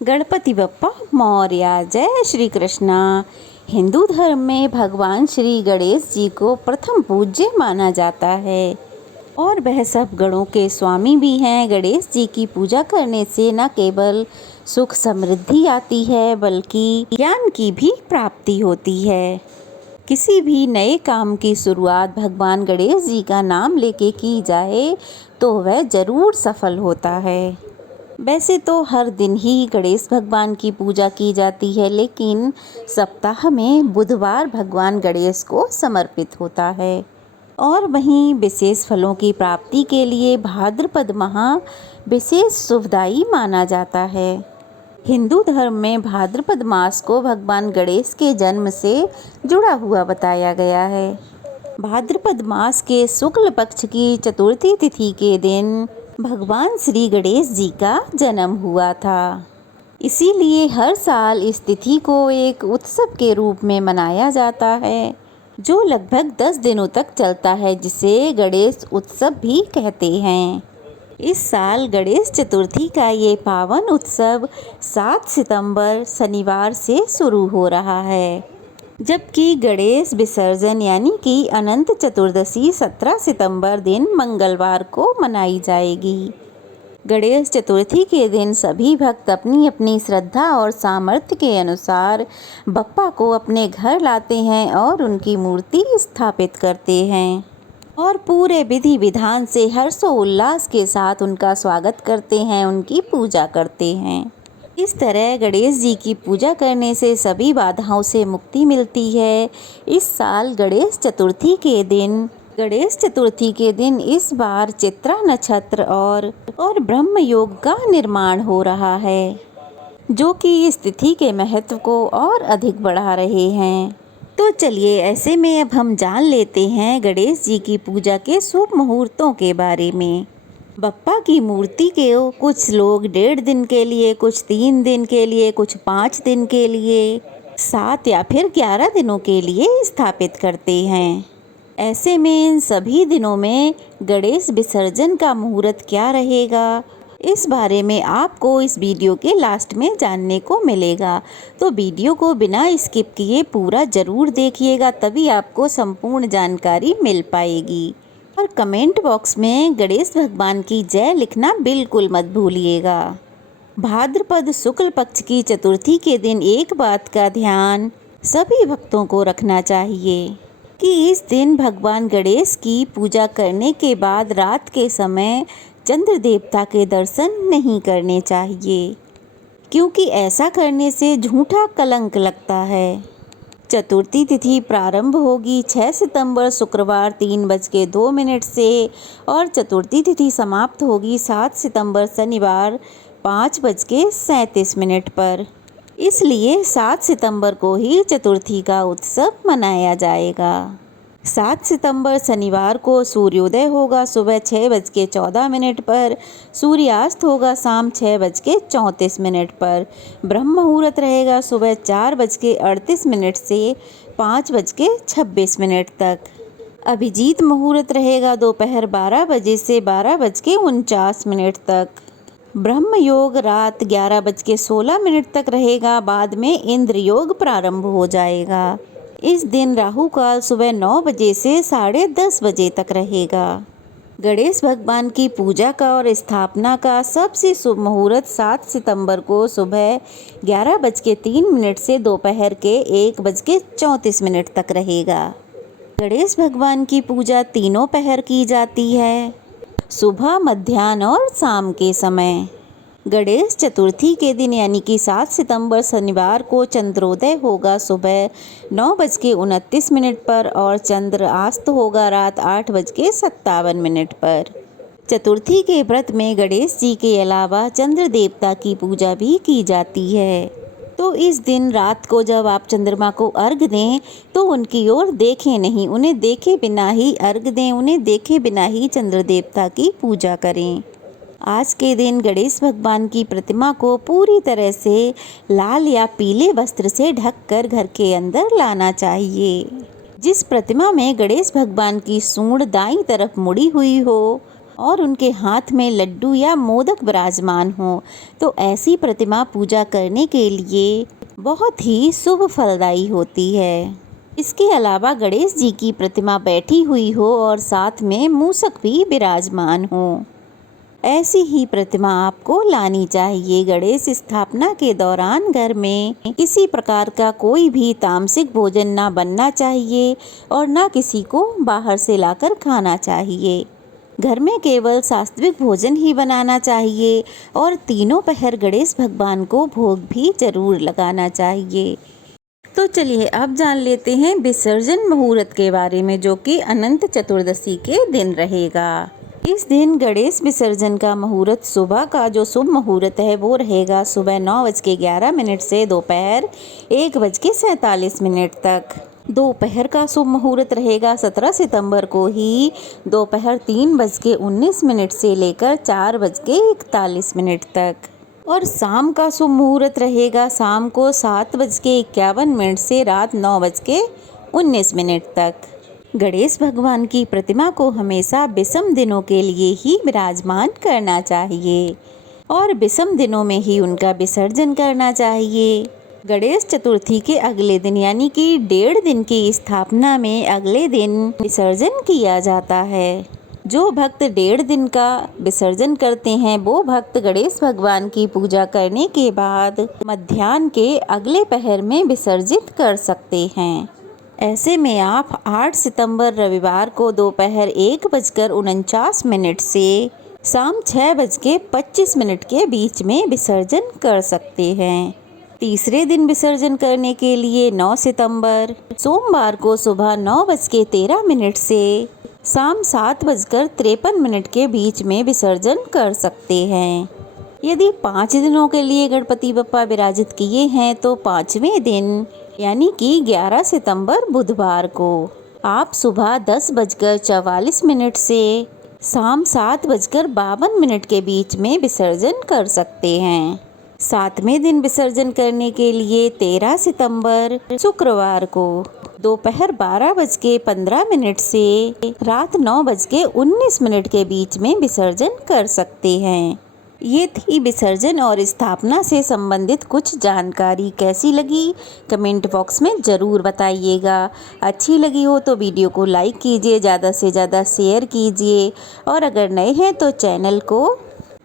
गणपति बप्पा मौर्य। जय श्री कृष्णा। हिंदू धर्म में भगवान श्री गणेश जी को प्रथम पूज्य माना जाता है और वह सब गणों के स्वामी भी हैं। गणेश जी की पूजा करने से न केवल सुख समृद्धि आती है बल्कि ज्ञान की भी प्राप्ति होती है। किसी भी नए काम की शुरुआत भगवान गणेश जी का नाम लेके की जाए तो वह जरूर सफल होता है। वैसे तो हर दिन ही गणेश भगवान की पूजा की जाती है, लेकिन सप्ताह में बुधवार भगवान गणेश को समर्पित होता है। और वहीं विशेष फलों की प्राप्ति के लिए भाद्रपद माह विशेष शुभदायी माना जाता है। हिंदू धर्म में भाद्रपद मास को भगवान गणेश के जन्म से जुड़ा हुआ बताया गया है। भाद्रपद मास के शुक्ल पक्ष की चतुर्थी तिथि के दिन भगवान श्री गणेश जी का जन्म हुआ था। इसीलिए हर साल इस तिथि को एक उत्सव के रूप में मनाया जाता है जो लगभग 10 दिनों तक चलता है, जिसे गणेश उत्सव भी कहते हैं। इस साल गणेश चतुर्थी का ये पावन उत्सव 7 सितंबर शनिवार से शुरू हो रहा है, जबकि गणेश विसर्जन यानी कि अनंत चतुर्दशी 17 सितंबर दिन मंगलवार को मनाई जाएगी। गणेश चतुर्थी के दिन सभी भक्त अपनी अपनी श्रद्धा और सामर्थ्य के अनुसार बप्पा को अपने घर लाते हैं और उनकी मूर्ति स्थापित करते हैं और पूरे विधि विधान से हर्षोल्लास के साथ उनका स्वागत करते हैं, उनकी पूजा करते हैं। इस तरह गणेश जी की पूजा करने से सभी बाधाओं से मुक्ति मिलती है। इस साल गणेश चतुर्थी के दिन इस बार चित्रा नक्षत्र और ब्रह्म योग का निर्माण हो रहा है, जो कि इस तिथि के महत्व को और अधिक बढ़ा रहे हैं। तो चलिए ऐसे में अब हम जान लेते हैं गणेश जी की पूजा के शुभ मुहूर्तों के बारे में। बप्पा की मूर्ति के कुछ लोग 1.5 दिन के लिए, कुछ 3 दिन के लिए, कुछ 5 दिन के लिए, 7 या फिर 11 दिनों के लिए स्थापित करते हैं। ऐसे में इन सभी दिनों में गणेश विसर्जन का मुहूर्त क्या रहेगा, इस बारे में आपको इस वीडियो के लास्ट में जानने को मिलेगा। तो वीडियो को बिना स्किप किए पूरा ज़रूर देखिएगा, तभी आपको संपूर्ण जानकारी मिल पाएगी। और कमेंट बॉक्स में गणेश भगवान की जय लिखना बिल्कुल मत भूलिएगा। भाद्रपद शुक्ल पक्ष की चतुर्थी के दिन एक बात का ध्यान सभी भक्तों को रखना चाहिए कि इस दिन भगवान गणेश की पूजा करने के बाद रात के समय चंद्र देवता के दर्शन नहीं करने चाहिए, क्योंकि ऐसा करने से झूठा कलंक लगता है। चतुर्थी तिथि प्रारंभ होगी 6 सितंबर शुक्रवार 3:02 से और चतुर्थी तिथि समाप्त होगी 7 सितंबर शनिवार 5:37 पर। इसलिए 7 सितंबर को ही चतुर्थी का उत्सव मनाया जाएगा। 7 सितंबर शनिवार को सूर्योदय होगा सुबह 6:14 पर, सूर्यास्त होगा शाम 6:34 पर। ब्रह्म मुहूर्त रहेगा सुबह 4:38 से 5:26 तक। अभिजीत मुहूर्त रहेगा दोपहर 12 बजे से 12:49 तक। ब्रह्म योग रात 11:16 तक रहेगा, बाद में इंद्र योग प्रारंभ हो जाएगा। इस दिन राहु काल सुबह 9 बजे से 10:30 बजे तक रहेगा। गणेश भगवान की पूजा का और स्थापना का सबसे शुभ मुहूर्त 7 सितंबर को सुबह 11:03 से दोपहर के 1:34 तक रहेगा। गणेश भगवान की पूजा तीनों पहर की जाती है, सुबह, मध्याह्न और शाम के समय। गणेश चतुर्थी के दिन यानी कि 7 सितंबर शनिवार को चंद्रोदय होगा सुबह 9:29 पर और चंद्र अस्त होगा रात 8:57 पर। चतुर्थी के व्रत में गणेश जी के अलावा चंद्र देवता की पूजा भी की जाती है। तो इस दिन रात को जब आप चंद्रमा को अर्घ दें तो उनकी ओर देखें नहीं, उन्हें देखे बिना ही अर्घ दें, उन्हें देखे बिना ही चंद्र देवता की पूजा करें। आज के दिन गणेश भगवान की प्रतिमा को पूरी तरह से लाल या पीले वस्त्र से ढककर घर के अंदर लाना चाहिए। जिस प्रतिमा में गणेश भगवान की सूंड दाईं तरफ मुड़ी हुई हो और उनके हाथ में लड्डू या मोदक विराजमान हो तो ऐसी प्रतिमा पूजा करने के लिए बहुत ही शुभ फलदायी होती है। इसके अलावा गणेश जी की प्रतिमा बैठी हुई हो और साथ में मूषक भी विराजमान हो, ऐसी ही प्रतिमा आपको लानी चाहिए। गणेश स्थापना के दौरान घर में किसी प्रकार का कोई भी तामसिक भोजन ना बनना चाहिए और ना किसी को बाहर से लाकर खाना चाहिए। घर में केवल सात्विक भोजन ही बनाना चाहिए और तीनों पहर गणेश भगवान को भोग भी जरूर लगाना चाहिए। तो चलिए अब जान लेते हैं विसर्जन मुहूर्त के बारे में, जो कि अनंत चतुर्दशी के दिन रहेगा। इस दिन गणेश विसर्जन का मुहूर्त सुबह का जो शुभ मुहूर्त है वो रहेगा सुबह 9:11 से दोपहर 1:47 तक। दोपहर का शुभ मुहूर्त रहेगा 17 सितंबर को ही दोपहर 3:19 से लेकर 4:41 तक। और शाम का शुभ मुहूर्त रहेगा शाम को 7:51 से रात 9:19 तक। गणेश भगवान की प्रतिमा को हमेशा विषम दिनों के लिए ही विराजमान करना चाहिए और विषम दिनों में ही उनका विसर्जन करना चाहिए। गणेश चतुर्थी के अगले दिन यानी कि 1.5 दिन की स्थापना में अगले दिन विसर्जन किया जाता है। जो भक्त 1.5 दिन का विसर्जन करते हैं वो भक्त गणेश भगवान की पूजा करने के बाद मध्याह्न के अगले पहर में विसर्जित कर सकते हैं। ऐसे में आप 8 सितंबर रविवार को दोपहर 1:49 से शाम 6:25 के बीच में विसर्जन कर सकते हैं। तीसरे दिन विसर्जन करने के लिए 9 सितंबर सोमवार को सुबह 9:13 से शाम 7:53 के बीच में विसर्जन कर सकते हैं। यदि 5 दिनों के लिए गणपति बप्पा विराजित किए हैं तो 5वें दिन यानी कि 11 सितंबर बुधवार को आप सुबह 10:44 से शाम 7:52 के बीच में विसर्जन कर सकते हैं। 7वें दिन विसर्जन करने के लिए 13 सितंबर शुक्रवार को दोपहर 12:15 से रात 9:19 के बीच में विसर्जन कर सकते हैं। ये थी विसर्जन और स्थापना से संबंधित कुछ जानकारी। कैसी लगी कमेंट बॉक्स में ज़रूर बताइएगा। अच्छी लगी हो तो वीडियो को लाइक कीजिए, ज़्यादा से ज़्यादा शेयर कीजिए और अगर नए हैं तो चैनल को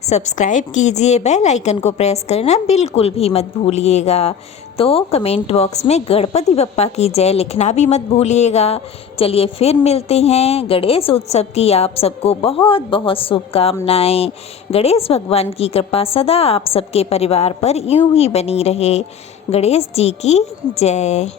सब्सक्राइब कीजिए। बेल आइकन को प्रेस करना बिल्कुल भी मत भूलिएगा। तो कमेंट बॉक्स में गणपति बप्पा की जय लिखना भी मत भूलिएगा। चलिए फिर मिलते हैं। गणेश उत्सव की आप सबको बहुत बहुत शुभकामनाएं। गणेश भगवान की कृपा सदा आप सबके परिवार पर यूं ही बनी रहे। गणेश जी की जय।